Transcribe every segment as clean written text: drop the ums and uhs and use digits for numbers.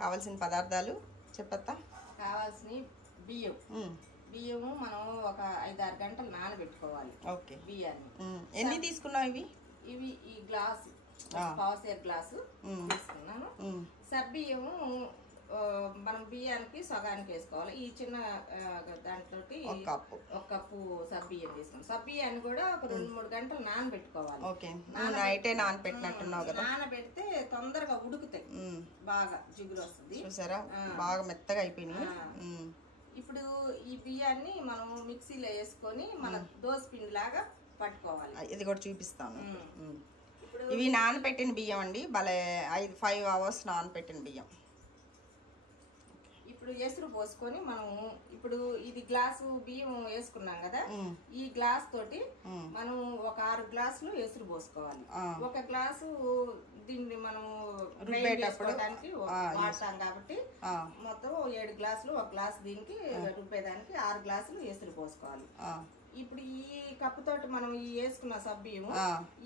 కావాల్సిన పదార్థాలు చెప్పత్తా. కావాల్సిన బియ్యం బియ్యము మనం ఒక 5-6 గంటలు నానబెట్టుకోవాలి. ఓకే. బియ్యాన్ని ఎన్ని తీసుకున్నావు? ఇవి ఈ గ్లాసు పావుసేరు గ్లాసు తీసుకున్నాను. సబ్బియ్యము మనం బియ్యానికి సగానికి వేసుకోవాలి. ఈ చిన్న దాంట్లో ఒక కప్పు సబ్బియ్యం తీసుకున్నాం. సబ్బియ్యాన్ని కూడా ఒక 2-3 గంటలు నానబెట్టుకోవాలి. నానబెడితే తొందరగా ఉడుకుతాయి, బాగా జిగురు వస్తుంది. చూసారా, బాగా మెత్తగా అయిపోయినాయి. ఇప్పుడు ఈ బియ్యాన్ని మనం మిక్సీలో వేసుకొని మన దోశ పిండి లాగా పట్టుకోవాలి. ఇది కూడా చూపిస్తాను. ఇవి నానబెట్టిన బియ్యం అండి, భలే 5 అవర్స్ నానబెట్టిన బియ్యం. ఇప్పుడు ఎసురు పోసుకొని మనము ఇప్పుడు ఇది గ్లాసు బియ్యం వేసుకున్నాం కదా, ఈ గ్లాస్ తోటి మనం ఒక 6 గ్లాసులు ఎసురు పోసుకోవాలి. ఒక గ్లాసు దీన్ని మనం రుబ్బేటప్పుడు వాడతాం కాబట్టి మొత్తం 7 గ్లాసులు, ఒక గ్లాసు దీనికి రుబ్బేదానికి 6 గ్లాసులు ఎసురు పోసుకోవాలి. ఇప్పుడు ఈ కప్పు తోటి మనం ఈ వేసుకున్న సబ్బియ్యం,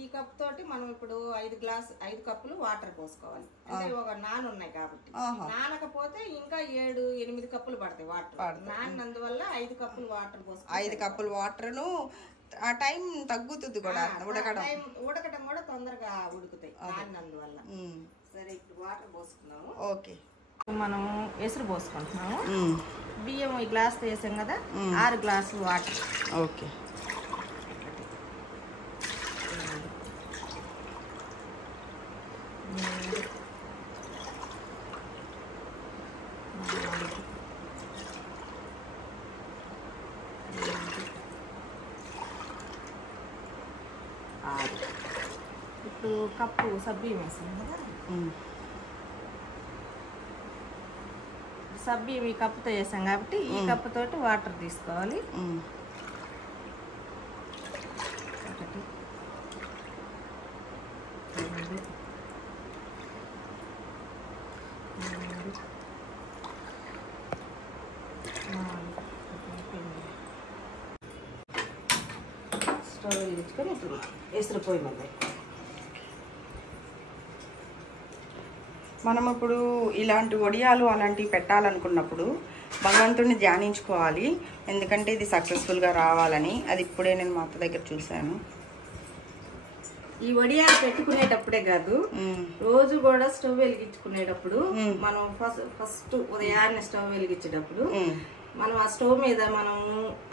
ఈ కప్పు తోటి మనం ఇప్పుడు 5 కప్పులు వాటర్ పోసుకోవాలి. అంటే ఒక ఉన్నాయి కాబట్టి, నానకపోతే ఇంకా 7-8 కప్పులు పడతాయి వాటర్. నాన్నందువల్ల 5 కప్పులు వాటర్ పోసుకోవాలి. 5 కప్పులు వాటర్ను టైం తగ్గుతుంది కూడా, ఉడకటం కూడా తొందరగా ఉడుకుతాయి నాన్నందువల్ల. సరే, ఇప్పుడు వాటర్ పోసుకున్నాము. ఓకే. మనం ఎసురు పోసుకుంటున్నాము. బియ్యం ఈ గ్లాస్ వేసాం కదా, 6 గ్లాసులు వాటర్. ఓకే. ఇప్పుడు కప్పు సబ్బియ్యం వేసాం కదా, సబ్బియ్యం ఈ కప్పుతో వేసాం కాబట్టి ఈ కప్పుతోటి వాటర్ తీసుకోవాలి. ఒకటి, 2, 3, 4. స్టవ్ వెలిగించుకొని ఇప్పుడు ఎసురు పొయ్యి మీద మనం ఇప్పుడు ఇలాంటి వడియాలు అలాంటివి పెట్టాలనుకున్నప్పుడు భగవంతుడిని ధ్యానించుకోవాలి. ఎందుకంటే ఇది సక్సెస్ఫుల్గా రావాలని. అది ఇప్పుడే నేను మా అత్త దగ్గర చూశాను. ఈ వడియాలు పెట్టుకునేటప్పుడే కాదు, రోజు కూడా స్టవ్ వెలిగించుకునేటప్పుడు మనం ఫస్ట్ ఉదయాన్నే స్టవ్ వెలిగించేటప్పుడు మనం ఆ స్టవ్ మీద మనం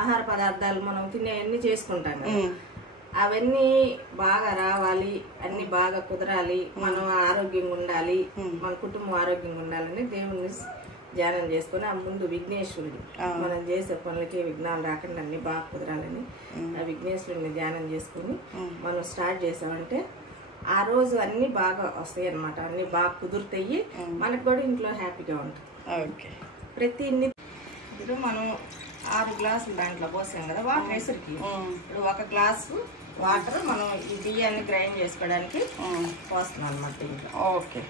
ఆహార పదార్థాలు మనం తినేవన్నీ చేసుకుంటాం కదా, అవన్నీ బాగా రావాలి, అన్ని బాగా కుదరాలి, మనం ఆరోగ్యంగా ఉండాలి, మన కుటుంబం ఆరోగ్యంగా ఉండాలని దేవుణ్ణి ధ్యానం చేసుకుని ఆ ముందు విఘ్నేశ్వరుడు మనం చేసే పనులకి విఘ్నాలు రాకుండా అన్ని బాగా కుదరాలని ఆ విఘ్నేశ్వరుడిని ధ్యానం చేసుకుని మనం స్టార్ట్ చేసామంటే ఆ రోజు అన్ని బాగా వస్తాయి అన్నమాట. అన్ని బాగా కుదురుతాయి, మనకు కూడా ఇంట్లో హ్యాపీగా ఉంటుంది. ప్రతి ఇప్పుడు మనం 6 గ్లాసులు దాంట్లో పోసాం కదా వాటర్ ఎసురుకి. ఇప్పుడు 1 గ్లాసు వాటర్ మనం ఈ బియ్యాన్ని గ్రైండ్ చేసుకోవడానికి పోస్తున్నాం అన్నమాట ఇంకా. ఓకే.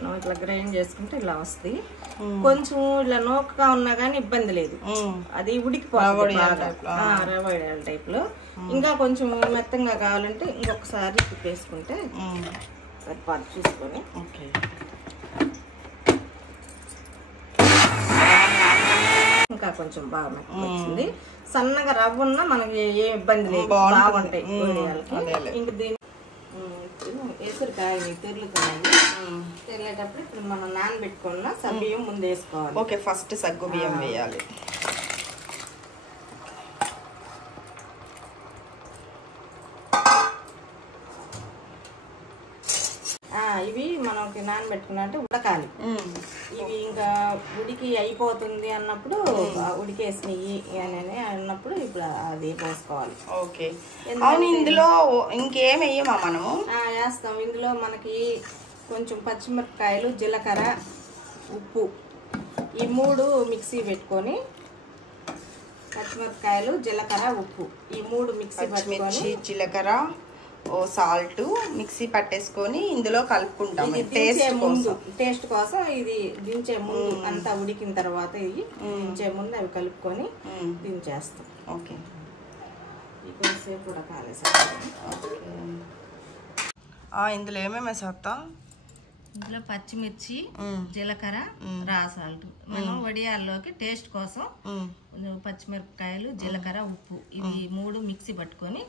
మనం ఇట్లా గ్రైండ్ చేసుకుంటే ఇలా వస్తుంది. కొంచెం ఇలా నోకగా ఉన్నా కానీ ఇబ్బంది లేదు, అది ఉడికిపోతుంది రవ్వ టైప్ లో. ఇంకా కొంచెం మెత్తంగా కావాలంటే ఇంకొకసారి తిప్పేసుకుంటే సరిపాటు చూసుకొని. ఇంకా కొంచెం బాగా మెత్తగా వచ్చింది. సన్నగా రవ్వ ఉన్నా మనకి ఏం ఇబ్బంది లేదు, బాగుంటాయి వడియాలకి. ఇంక దీన్ని ఎసురుకాయ తెరలేటప్పుడు ఇప్పుడు మనం నానబెట్టుకున్న సబ్బియ్యం ముందు వేసుకోవాలి. ఓకే, ఫస్ట్ సగ్గు బియ్యం వేయాలి. ఇవి మనకి నానబెట్టుకున్నా అంటే ఉడకాలి. ఇవి ఇంకా ఉడికి అయిపోతుంది అన్నప్పుడు ఉడికేసినవి అని అన్నప్పుడు ఇప్పుడు అది పోసుకోవాలి. ఓకే. ఇందులో ఇంకేం వేయమా మనము? వేస్తాం. ఇందులో మనకి కొంచెం పచ్చిమిరపకాయలు, జీలకర్ర, ఉప్పు ఈ 3 మిక్సీ పెట్టుకొని, పచ్చిమిరపకాయలు, జీలకర్ర, ఉప్పు ఈ 3 మిక్సీ పెట్టుకొని, జీలకర్ర, సాల్ట్ మిక్సీ పట్టేసుకొని ఇందులో కలుపుకుంటాం టేస్ట్ కోసం. ఇది దించే ముందు అంతా ఉడికిన తర్వాత ఇది దించే ముందు అవి కలుపుకొని దించేస్తాం. ఓకే, కొంచెంసేపు కూడా కాలేదు. ఇందులో ఏమేమి వేసేస్తాం? ఇందులో పచ్చిమిర్చి, జీలకర్ర, రా సాల్ట్. మనం వడియాల్లోకి టేస్ట్ కోసం పచ్చిమిరపకాయలు, జీలకర్ర, ఉప్పు ఇవి 3 మిక్సీ పట్టుకొని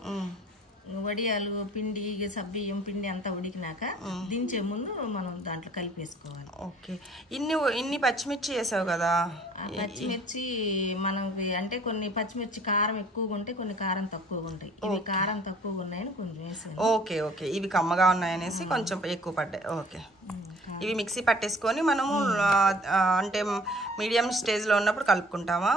వడియాలు పిండి సబ్బియ్యం పిండి అంతా ఉడికినాక దించే ముందు మనం దాంట్లో కలిపేసుకోవాలి. ఓకే, ఇన్ని పచ్చిమిర్చి వేసావు కదా. పచ్చిమిర్చి మనకి అంటే కొన్ని పచ్చిమిర్చి కారం ఎక్కువగా ఉంటాయి, కొన్ని కారం తక్కువగా ఉంటాయి. ఇవి కారం తక్కువగా ఉన్నాయని కొంచెం వేసాను. ఓకే ఓకే, ఇవి కమ్మగా ఉన్నాయనేసి కొంచెం ఎక్కువ పడ్డాయి. ఓకే, ఇవి మిక్సీ పట్టేసుకొని మనము అంటే మీడియం స్టేజ్లో ఉన్నప్పుడు కలుపుకుంటామా?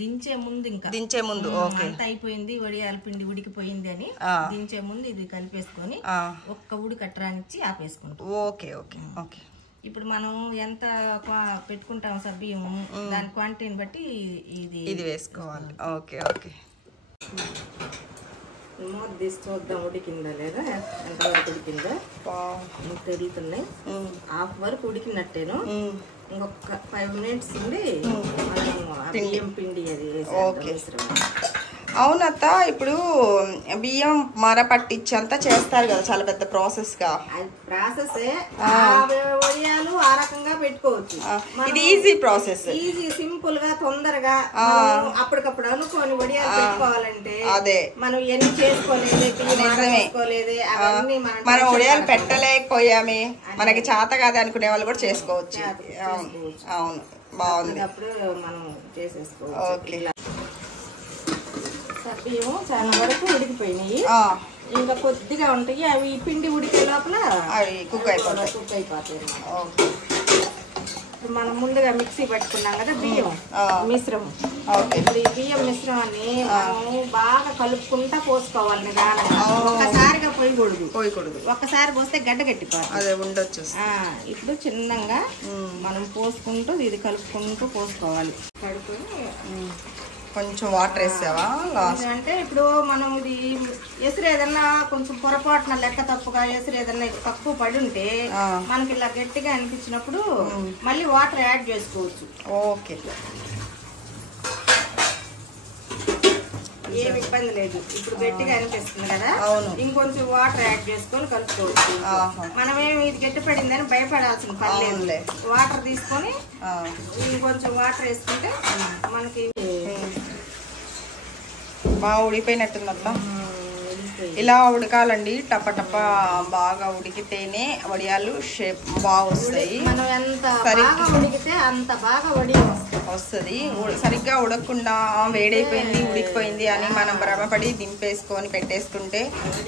దించే ముందు ఇంకా దించే ముందు ఓకే అంత అయిపోయింది, వడియాల పిండి ఉడికిపోయింది అని దించే ముందు ఇది కలిపేసుకొని ఒక్క ఉడికట్టరానిచ్చి ఆపేసుకుంటాం. Okay okay okay. ఇప్పుడు మనం ఎంత పెట్టుకుంటాం సబ్బియ్యం దాని క్వాంటిటీని బట్టి ఇది వేసుకోవాలి. ఓకే ఓకే, మూత తీసి చూద్దాం ఉడికిందా లేదా, ఎంతవరకు ఉడికిందా. తిరుగుతున్నాయి, హాఫ్ వరకు ఉడికినట్టేను. ఇంకొక 5 మినిట్స్ ఉండి బియ్యం పిండి అది వేసేస్తాం. అవునత్త, ఇప్పుడు బియ్యం మర పట్టించి అంతా చేస్తారు కదా, చాలా పెద్ద ప్రాసెస్ గా. వడియాలు ఆ రకంగా పెట్టుకోవచ్చు. ఇది ఈజీ ప్రాసెస్, ఈజీ సింపుల్ గా తొందరగా అప్పటికప్పుడు అనుకోని వడియాలు పెట్టుకోవాలంటే అదే మనం ఎన్ని చేసుకోలేదు అవన్నీ మనం వడియాలు పెట్టలేకపోయామే, మనకి చేత కాదు అనుకునే వాళ్ళు కూడా చేసుకోవచ్చు. అవును, బాగుంది. అప్పుడు మనం చేసేసుకోవచ్చు. ఓకే, సబ్బియ్యం చాలా వరకు ఉడికిపోయినాయి, ఇంకా కొద్దిగా ఉంటాయి. అవి పిండి ఉడికే లోపల అవి కుక్ అయిపోతాయి. మనం ముందుగా మిక్సీ పట్టుకున్నాం కదా బియ్యం మిశ్రమం. ఇప్పుడు ఈ బియ్యం మిశ్రమాన్ని మనం బాగా కలుపుకుంటా పోసుకోవాలి నిదానంగా. ఒక్కసారిగా పోయకూడదు. ఒక్కసారి పోస్తే గడ్డ కట్టిపోతుంది, ఉండొచ్చు. ఇప్పుడు చిన్నగా మనం పోసుకుంటూ ఇది కలుపుకుంటూ పోసుకోవాలి. కడుపుని కొంచెం వాటర్ వేసావా అంటే ఇప్పుడు మనం ఇది ఎసురు ఏదన్నా కొంచెం పొరపాటున లెక్క తప్పుగా ఎసురు ఏదన్నా తక్కువ పడి ఉంటే మనకి ఇలా గట్టిగా అనిపించినప్పుడు మళ్ళీ వాటర్ యాడ్ చేసుకోవచ్చు. ఓకే, ఏమి ఇబ్బంది లేదు. ఇప్పుడు గట్టిగా అనిపిస్తుంది కదా, ఇంకొంచెం వాటర్ యాడ్ చేసుకొని కలుపుకోవచ్చు. మనమేమి ఇది గట్టి పడిందని భయపడాల్సిన పని లేదు. వాటర్ తీసుకొని ఇంకొంచెం వాటర్ వేసుకుంటే మనకి బాగా ఉడిపోయినట్టుందమ్మా. ఇలా ఉడకాలండి, టప టప బాగా ఉడికితేనే వడియాలు షేప్ బాగా వస్తాయి. మనం ఎంత బాగా ఉడికితే అంత బాగా వడియాలు వస్తుంది. సరిగ్గా ఉడకకుండా వేడైపోయింది ఉడికిపోయింది అని మనం భ్రమపడి దింపేసుకొని పెట్టేసుకుంటే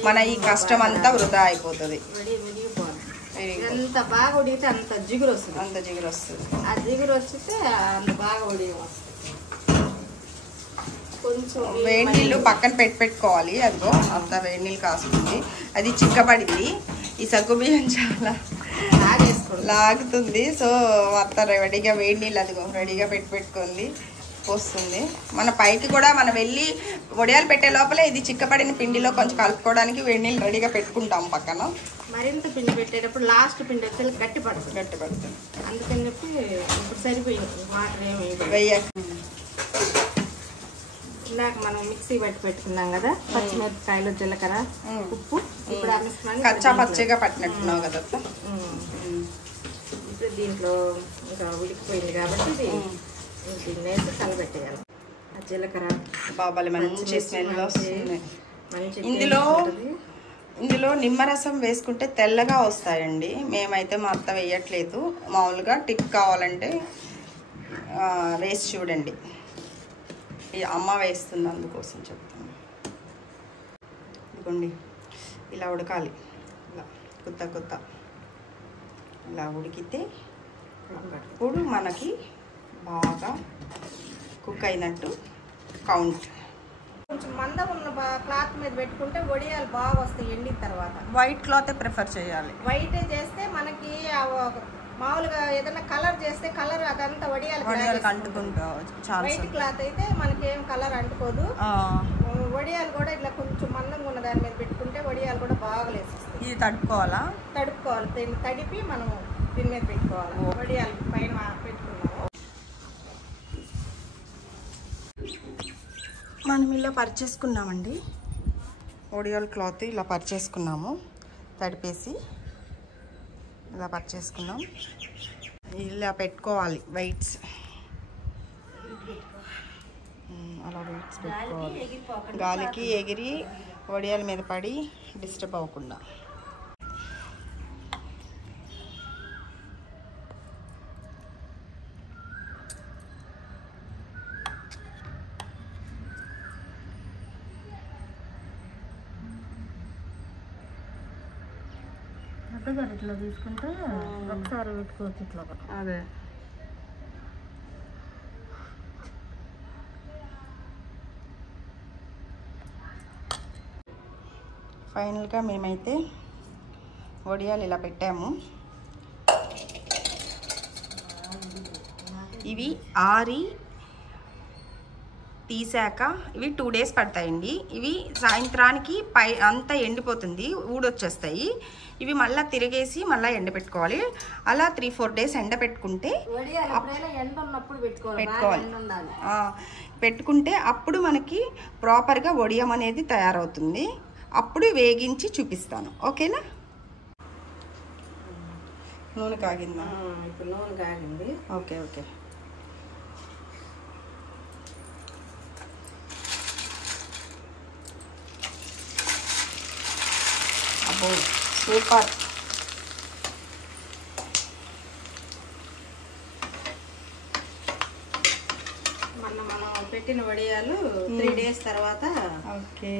మన ఈ కష్టం అంతా వృధా అయిపోతుంది. ఎంత బాగా ఉడికితే అంత జిగురు వస్తుంది. ఆ జిగురు వస్తే అంత బాగా ఉడికి వస్తుంది. కొంచెం వేడి నీళ్ళు పక్కన పెట్టుకోవాలి. అదిగో అంత వేడి నీళ్ళు కాస్తుంది, అది చిక్కబడింది. ఈ సగ్గుబియ్యం చాలా లాగుతుంది. సో అత్త రెడీగా వేడి నీళ్ళు అదిగో రెడీగా పెట్టుకుంది, పోస్తుంది. మన పైకి కూడా మనం వెళ్ళి వడియాలు పెట్టే లోపలే ఇది చిక్కబడిన పిండిలో కొంచెం కలుపుకోవడానికి వేడి నీళ్ళు రెడీగా పెట్టుకుంటాం పక్కన. మరింత పిండి పెట్టేటప్పుడు లాస్ట్ పిండి వచ్చి గట్టి పడుతుంది. అందుకని చెప్పి ఇప్పుడు సరిపోయింది, వాటర్ ఏమి వెయ్యాక. ఇందాక మనం మిక్సీ పెట్టుకున్నాం కదా, పచ్చిమిరపకాయలు, జీలకర్ర, ఉప్పు. ఇప్పుడు కచ్చా పచ్చిగా పట్టినట్టున్నావు కదా. ఇప్పుడు దీంట్లో ఇంకా ఉడికిపోయింది కాబట్టి దీన్ని వేసి కలబెట్టేయాలి. ఆ జీలకర్ర బాబాలి మంచి స్మెల్ వస్తుంది. ఇందులో నిమ్మరసం వేసుకుంటే తెల్లగా వస్తాయండి. మేమైతే మా అత్త వేయట్లేదు. మామూలుగా టిప్ కావాలంటే వేసి చూడండి. ఈ అమ్మ వేస్తుంది, అందుకోసం చెప్తాను. ఇదిగోండి, ఇలా ఉడకాలి. ఇలా కొత్త ఇలా ఉడికితే అప్పుడు మనకి బాగా కుక్ అయినట్టు కౌంట్. కొంచెం మందం ఉన్న క్లాత్ మీద పెట్టుకుంటే వడియాలు బాగా వస్తాయి. ఎండిన తర్వాత వైట్ క్లాత్ ప్రిఫర్ చేయాలి. వైటే చేస్తే మనకి మామూలుగా ఏదైనా కలర్ చేస్తే కలర్ అదంతా వడియాలకు అంటుకుంటా చాలా వైట్ క్లాత్ అయితే మనకి ఏం కలర్ అంటుకోదు. వడియాలు కూడా ఇట్లా కొంచెం మందంగా ఉన్న దాని మీద పెట్టుకుంటే వడియాలు కూడా బాగా లేసేస్తాయి. ఇది తడుపుకోవాలా? తడుపుకోవాలి. దీన్ని తడిపి మనం దీని మీద పెట్టుకోవాలి. వడియాలు పైన పెట్టుకున్నాము. మనం ఇలా పరిచేసుకున్నామండి. వడియాల క్లాత్ ఇలా పరిచేసుకున్నాము. తడిపేసి ఇలా పరిచేసుకున్నాం. ఇలా పెట్టుకోవాలి వైట్స్. అలా వైట్స్ పెట్టుకోవాలి. గాలికి ఎగిరి వడియాల మీద పడి డిస్టర్బ్ అవ్వకుండా. అత్తగారు ఇట్లా తీసుకుంటే ఒకసారి పెట్టుకోవచ్చు ఇట్లా. అదే ఫైనల్గా మేమైతే వడియాలు ఇలా పెట్టాము. ఇవి ఆరి తీసాక ఇవి 2 days పడతాయండి. ఇవి సాయంత్రానికి అంతా ఎండిపోతుంది, ఊడొచ్చేస్తాయి. ఇవి మళ్ళీ తిరిగేసి మళ్ళీ ఎండబెట్టుకోవాలి. అలా 3-4 days ఎండబెట్టుకుంటే పెట్టుకోవాలి. పెట్టుకుంటే అప్పుడు మనకి ప్రాపర్గా వడియం అనేది తయారవుతుంది. అప్పుడు వేగించి చూపిస్తాను. ఓకేనా? నూనె కాగిందా? ఇప్పుడు నూనె కాగింది. Okay okay. అబ్బో సూపర్. మనం పెట్టిన వడియాలు 3 days తర్వాత ఓకే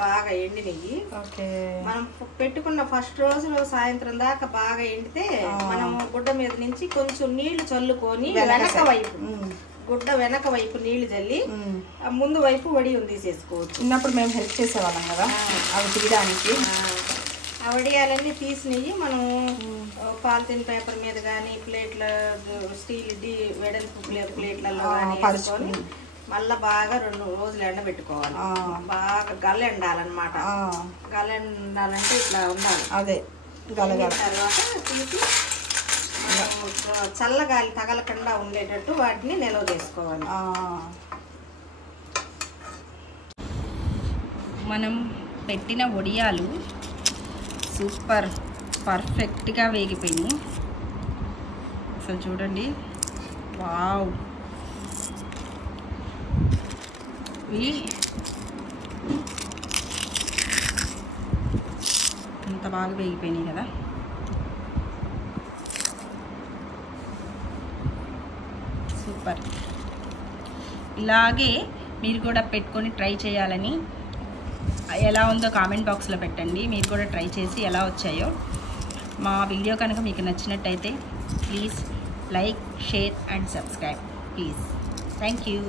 బాగా ఎండినవి. ఓకే. మనం పెట్టుకున్న ఫస్ట్ రోజు సాయంత్రం దాకా బాగా ఎండితే మనం గుడ్డ మీద నుంచి కొంచెం నీళ్లు చల్లుకొని వెనక వైపు గుడ్డ వెనక వైపు నీళ్లు చల్లి ముందు వైపు వడియం తీసేసుకోవచ్చు. చిన్నప్పుడు మేము హెల్ప్ చేసేవాళ్ళం కదా అవి తీయడానికి. ఆ వడియాలన్నీ తీసినవి మనం పాలిథిన్ పేపర్ మీద కానీ ప్లేట్ల స్టీల్ వెడల్పు ప్లేట్లలో కానీ వేసుకొని మళ్ళీ బాగా 2 రోజులు ఎండబెట్టుకోవాలి. బాగా గల్ల ఎండాలన్నమాట. గల్ల ఎండాలంటే ఇట్లా ఉండాలి. అదే తర్వాత తీసి చల్లగాలి తగలకుండా ఉండేటట్టు వాటిని నిల్వ చేసుకోవాలి. మనం పెట్టిన వడియాలు సూపర్ పర్ఫెక్ట్గా వేగిపోయినాయి. అసలు చూడండి, వావ్. ఎంత బాగా వేగిపోయినాయి కదా. సూపర్. ఇలాగే మీరు కూడా పెట్టుకొని ట్రై చేయాలని, ఎలా ఉందో కామెంట్ బాక్స్లో పెట్టండి. మీరు కూడా ట్రై చేసి ఎలా వచ్చాయో. మా వీడియో కనుక మీకు నచ్చినట్టయితే please like, share and subscribe please. Thank you.